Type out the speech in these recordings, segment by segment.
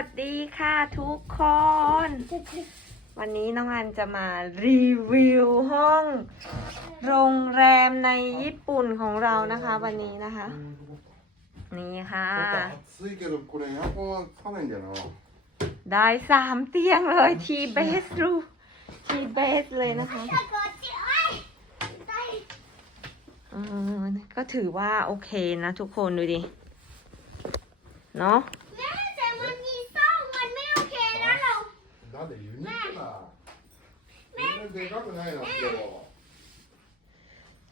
สวัสดีค่ะทุกคน วันนี้น้องอันจะมารีวิวห้อง โรงแรมในญี่ปุ่นของเรานะคะ วันนี้นะคะ นี่ค่ะ ได้สามเตียงเลยทีเบสรูทีเบสเลยนะคะก็ถือว่าโอเคนะทุกคนดูดิ เนาะ なんでユニークな全然でかくないな今日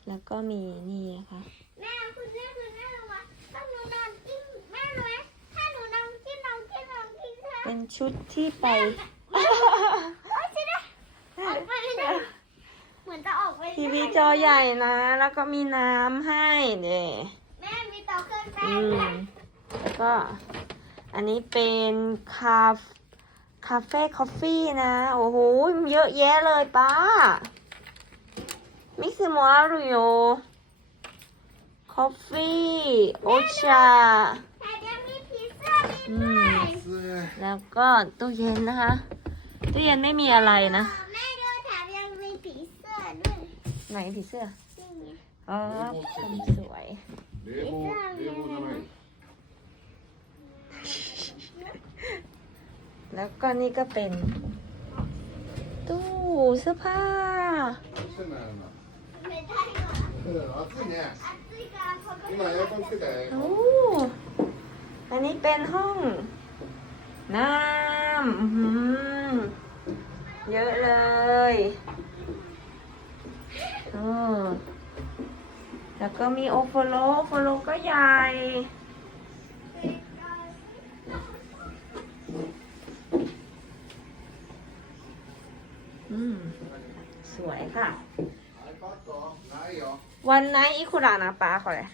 แล้วก็มีนี่นะคะ แม่คุณแม่คุณแม่รู้ว่าถ้าหนูนอนกิ้งแม่รู้ไหมถ้าหนูนอนกิ้งนอนกิ้งนอนกิ้งค่ะ เป็นชุดที่ไป โอ๊ยใช่ไหมออกไปเลยนะเหมือนจะออกไป ทีวีจอใหญ่นะ แล้วก็มีน้ำให้เนี่ย แม่มีเตาเครื่องแป้ อื ง ม ด้วย แล้วก็ อันนี้เป็นคาฟ คาเฟ่คอฟฟี่นะ โอ้โห เยอะแยะเลยป้า มิกซ์มอลริโอคอฟฟี่โอชาแต่ยัาแล้วก็ตู้เย็นนะคะ ตู้เย็นไม่มีอะไรนะไหนผีเสื้ออ๋อสวย ผีเสื้อมีอไร แล้วก็นี่ก็เป็น ตู้เสื้อผ้า โอ้ อันนี้เป็นห้อง น้ำเยอะเลยอแล้วก็มีโอฟโลโอโฟโลก็ใหญ่ สวยค่ะ วันไหนอิคุระนะป้าขอเลย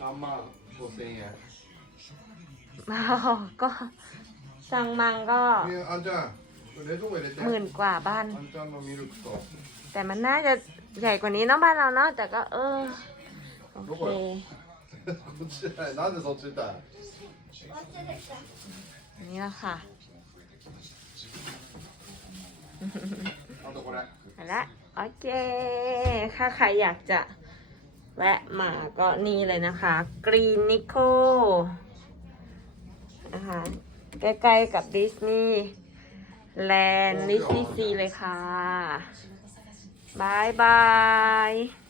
สามังโปเซนก็ซังมังก็หมื่นกว่าบ้าน แต่มันน่าจะใหญ่กว่านี้น้องบ้านเราเนาะแต่ก็เออโอเคนี่ละค่ะเอาละ โอเค ถ้าใครอยากจะแวะมาก็นี่เลยนะคะกรีนนิโคนะคะใกล้ๆกับดิสนีย์แลนด์ดิสนีย์ซีเลยค่ะบายบาย